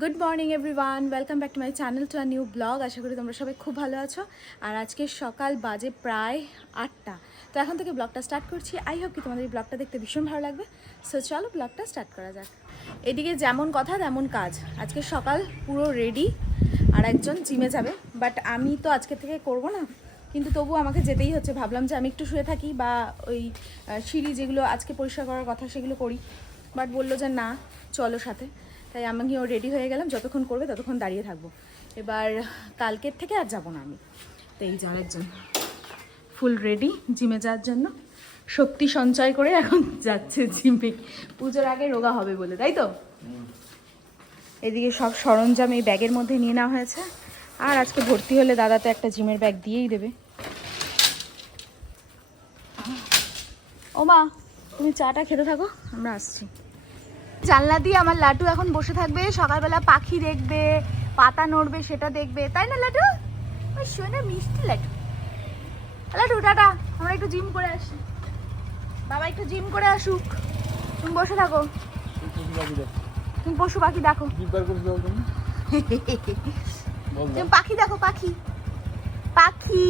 Good morning everyone welcome back to my channel to a new blog আশা করি তোমরা সবাই খুব ভালো আছো। আর আজকে সকাল বাজে প্রায় আটটা। তো এখন থেকে ব্লগটা স্টার্ট করছি। আই হোপ কি তোমাদের এই ব্লগটা দেখতে ভীষণ ভালো লাগবে। সো চলো ব্লগটা স্টার্ট করা যাক। এদিকে যেমন কথা, তেমন কাজ। আজকে সকাল পুরো রেডি আর একজন জিমে যাবে। বাট আমি তো আজকে থেকে করব না। কিন্তু তবু আমাকে যেতেই হচ্ছে। ভাবলাম যে আমি একটু শুয়ে থাকি বা ওই সিঁড়ি যেগুলো আজকে পরিষ্কার করার কথা সেগুলো করি। বাট বলল যে না, চলো সাথে। তাই আমিও রেডি হয়ে গেলাম, যতক্ষণ করবে ততক্ষণ দাঁড়িয়ে থাকব। এবার কালকের থেকে আর যাব না আমি। তো এই যাওয়ার জন্য ফুল রেডি জিমে যাওয়ার জন্য। শক্তি সঞ্চয় করে এখন যাচ্ছে জিমে পুজোর আগে রোগা হবে বলে, তাই তো? এদিকে সব সরঞ্জাম এই ব্যাগের মধ্যে নিয়ে নেওয়া হয়েছে। আর আজকে ভর্তি হলে দাদা তো একটা জিমের ব্যাগ দিয়েই দেবে। ও মা, তুমি চাটা খেতে থাকো, আমরা আসছি। জানলা দিয়ে আমার লাটু এখন বসে থাকবে, সকালবেলা পাখি দেখবে, পাতা নড়বে, সেটা দেখবে। তাই না লাটু ওই শোনে মিষ্টি লাটু লাটু টাটা, আমরা একটু জিম করে আসি। বাবা, একটু জিম করে আসুক। তুমি বসে থাকো। তুমি পশু পাখি দেখো। তুমি পাখি দেখো, পাখি। পাখি,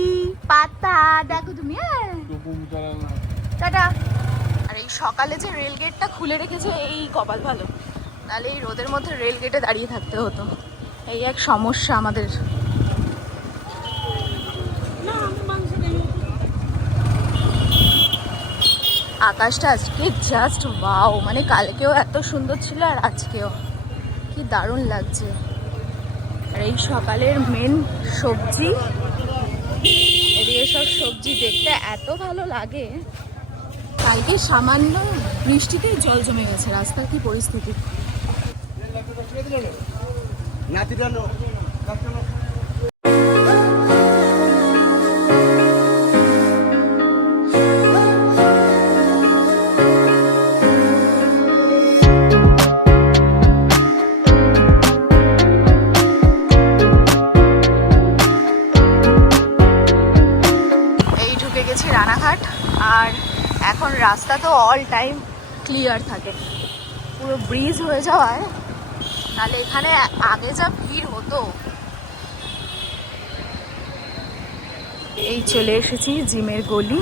পাতা, দেখো তুমি হ্যাঁ। টাটা। আর এই সকালে যে রেল গেটটা খুলে রেখেছে এই কপাল ভালো। নাহলে এই রোদের মধ্যে রেল গেটে দাঁড়িয়ে থাকতে হতো। এই এক সমস্যা আমাদের। আকাশটা আজকে জাস্ট ওয়াও মানে কালকেও এত সুন্দর ছিল আর আজকেও। কি দারুণ লাগছে। আর এই সকালের মেন সবজি এদিকে সব সবজি দেখতে এত ভালো লাগে। কালকে সামান্য বৃষ্টিতে জল জমে গেছে। রাস্তার কি পরিস্থিতি? রাস্তা তো অল টাইম ক্লিয়ার থাকে। পুরো ব্রিজ হয়ে যাওয়ায়। তাহলে এখানে আগে যা ভিড় হতো। এই চলে এসেছি জিমের গলি।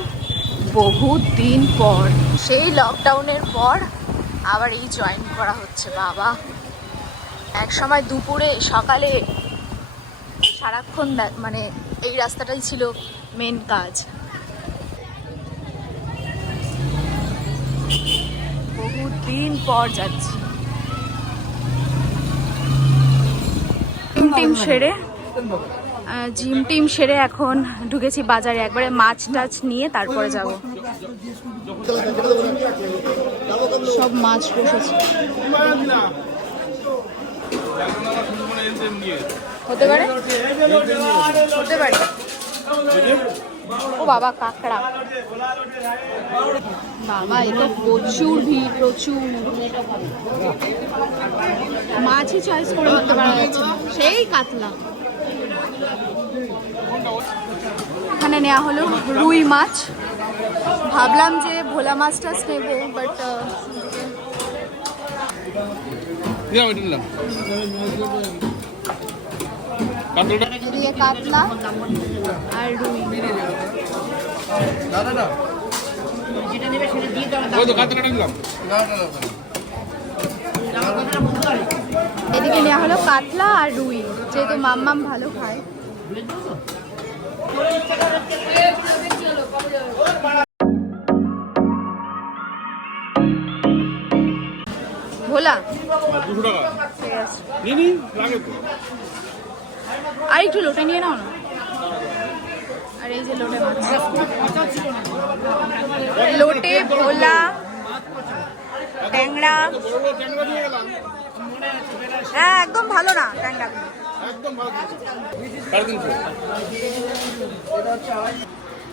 বহু দিন পর, সেই লকডাউনের পর আবার এই জয়েন করা হচ্ছে, বাবা। এক সময় দুপুরে, সকালে সারাক্ষণ মানে এই রাস্তাটাই ছিল মেন কাজ। বহুদিন পর যাচ্ছি। জিম টিম সেরে? জিম টিম সেরে এখন ঢুকেছি বাজারে। একবারে মাছ টাছ নিয়ে তারপরে যাব। সব মাছ বসেছে। হতে পারে? হতে পারে। ও বাবা কাঁকড়া। বাবা এ তো প্রচুর ভিড় প্রচুর। মাছই চয়েস করে করতে পারা যাচ্ছে। সেই কাতলা। এখানে নেওয়া হলো রুই মাছ। ভাবলাম যে ভোলা মাছটা নেব বাট আর এটা না ওই তো কাতলাটা নিলাম এদিকে নেওয়া হলো কাতলা আর রুই যেহেতু মাম্মাম ভালো খায়। ভোলা? আর একটু লোটে নিয়ে নাও না। লোটে লোটে, ভোলা, ট্যাংরা। হ্যাঁ একদম ভালো না, ট্যাংরা।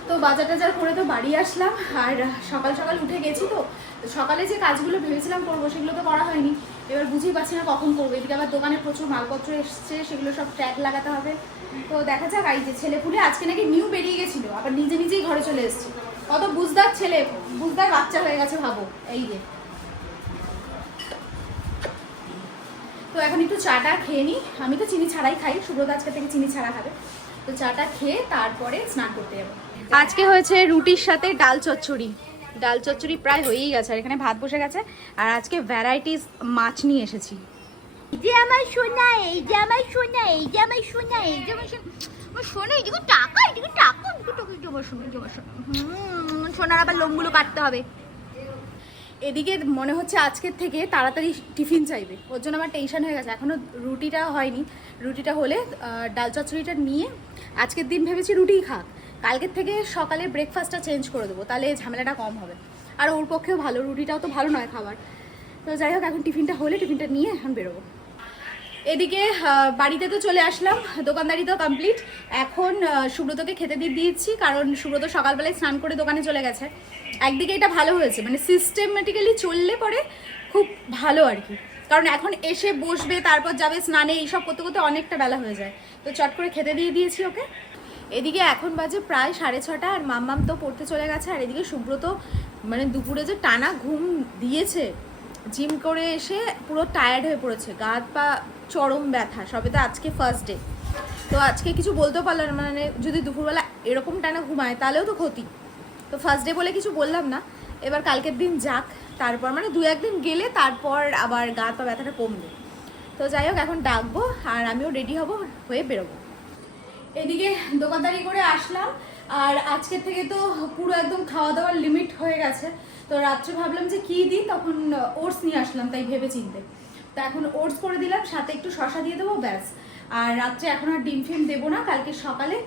তো বাজার টাজার করে তো বাড়ি আসলাম, আর সকাল সকাল উঠে গেছি তো সকালে যে কাজগুলো ভেবেছিলাম করব, সেগুলো তো করা হয়নি। এবার বুঝেই পাচ্ছি না কখন করব। এদিকে আবার দোকানে প্রচুর মালপত্র এসছে, সেগুলো সব ট্যাগ লাগাতে হবে। তো দেখা যাক এই যে ছেলে পুলে আজকে নাকি নিউ বেরিয়ে গেছিল, আবার নিজে নিজেই ঘরে চলে এসছে। কত বুঝদার ছেলে, বুঝদার বাচ্চা হয়ে গেছে ভাবো, এই যে। তো এখন একটু চাটা খেয়ে নিই আমি তো চিনি ছাড়াই খাই, সুব্রত আজকে থেকে চিনি ছাড়া খাবে। তো চাটা খেয়ে তারপরে স্নান করতে যাব। আজকে হয়েছে রুটির সাথে ডাল চচ্চড়ি। ডাল চচ্চড়ি প্রায় হয়েই গেছে আর এখানে ভাত বসে গেছে। আর আজকে ভ্যারাইটিস মাছ নিয়ে এসেছি। এই যে আমার সোনা এই যে আমার সোনা এই যে আমার সোনা এই যে আমার সোনা। সোনা এদিকে টাকা এদিকে টাকা। এদিকে টাকা আমার সোনা আমার সোনা। হুম, সোনার আবার লোমগুলো কাটতে হবে। এদিকে মনে হচ্ছে আজকের থেকে তাড়াতাড়ি টিফিন চাইবে। ওর জন্য আমার টেনশন হয়ে গেছে। এখনও রুটিটা হয়নি। রুটিটা হলে ডাল চচ্চড়িটা নিয়ে আজকের দিন ভেবেছি রুটিই খাক। কালকের থেকে সকালে ব্রেকফাস্টটা চেঞ্জ করে দেবো, তাহলে ঝামেলাটা কম হবে। আর ওর পক্ষেও ভালো, রুটিটাও তো ভালো নয় খাবার। তো যাই হোক, এখন টিফিনটা হলে টিফিনটা নিয়ে এখন বেরোবো। এদিকে বাড়িতে তো চলে আসলাম, দোকানদারি তো কমপ্লিট এখন সুব্রতকে খেতে দিয়ে দিচ্ছি কারণ সুব্রত সকালবেলায় স্নান করে দোকানে চলে গেছে। একদিকে এটা ভালো হয়েছে মানে সিস্টেমেটিক্যালি চললে পরে খুব ভালো আর কি। কারণ এখন এসে বসবে, তারপর যাবে স্নানে, এইসব করতে করতে অনেকটা বেলা হয়ে যায়। তো চট করে খেতে দিয়ে দিয়েছি ওকে। এদিকে এখন বাজে প্রায় সাড়ে ছটা আর মাম্মাম তো পড়তে চলে গেছে আর এদিকে সুব্রত মানে দুপুরে যে টানা ঘুম দিয়েছে, জিম করে এসে পুরো টায়ার্ড হয়ে পড়েছে, গা পা চরম ব্যথা, সবে তো আজকে ফার্স্ট ডে তো আজকে কিছু বলতেও পারলাম না মানে যদি দুপুরবেলা এরকম টানা ঘুমায় তাহলেও তো ক্ষতি। তো ফার্স্ট ডে বলে কিছু বললাম না, এবার কালকের দিন যাক, তারপর মানে দু একদিন গেলে তারপর আবার গা পা ব্যথাটা কমবে। তো যাই হোক, এখন ডাকবো আর আমিও রেডি হব হয়ে বেরোবো। এদিকে দোকানদারি করে আসলাম, আর আজকের থেকে তো পুরো একদম খাওয়া দাওয়ার লিমিট হয়ে গেছে। তো রাত্রে ভাবলাম যে কী দিই, তখন ওটস নিয়ে আসলাম, তাই ভেবে চিনতে তো এখন ওটস করে দিলাম, সাথে একটু শশা দিয়ে দেবো, ব্যাস। আর রাত্রে এখন আর ডিম ফিম দেবো না, কালকে সকালে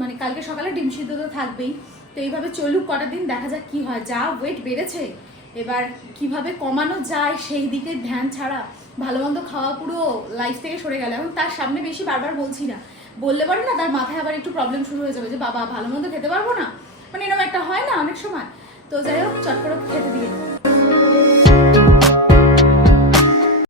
মানে কালকে সকালে ডিম সিদ্ধ তো থাকবেই। তো এইভাবে চলুক কটা দিন, দেখা যাক কি হয়। যা ওয়েট বেড়েছে, এবার কীভাবে কমানো যায় সেই দিকে ধ্যান ছাড়া ভালো মন্দ খাওয়া পুরো লাইফ থেকে সরে গেল। এবং তার সামনে বেশি বারবার বলছি না। বললে পারে না তার মাথায় আবার একটু প্রবলেম শুরু হয়ে যাবে যে, বাবা ভালো মন্দ খেতে পারব না? মানে এরকম একটা হয় না অনেক সময়। তো যাই হোক, চট করে খেতে দিয়ে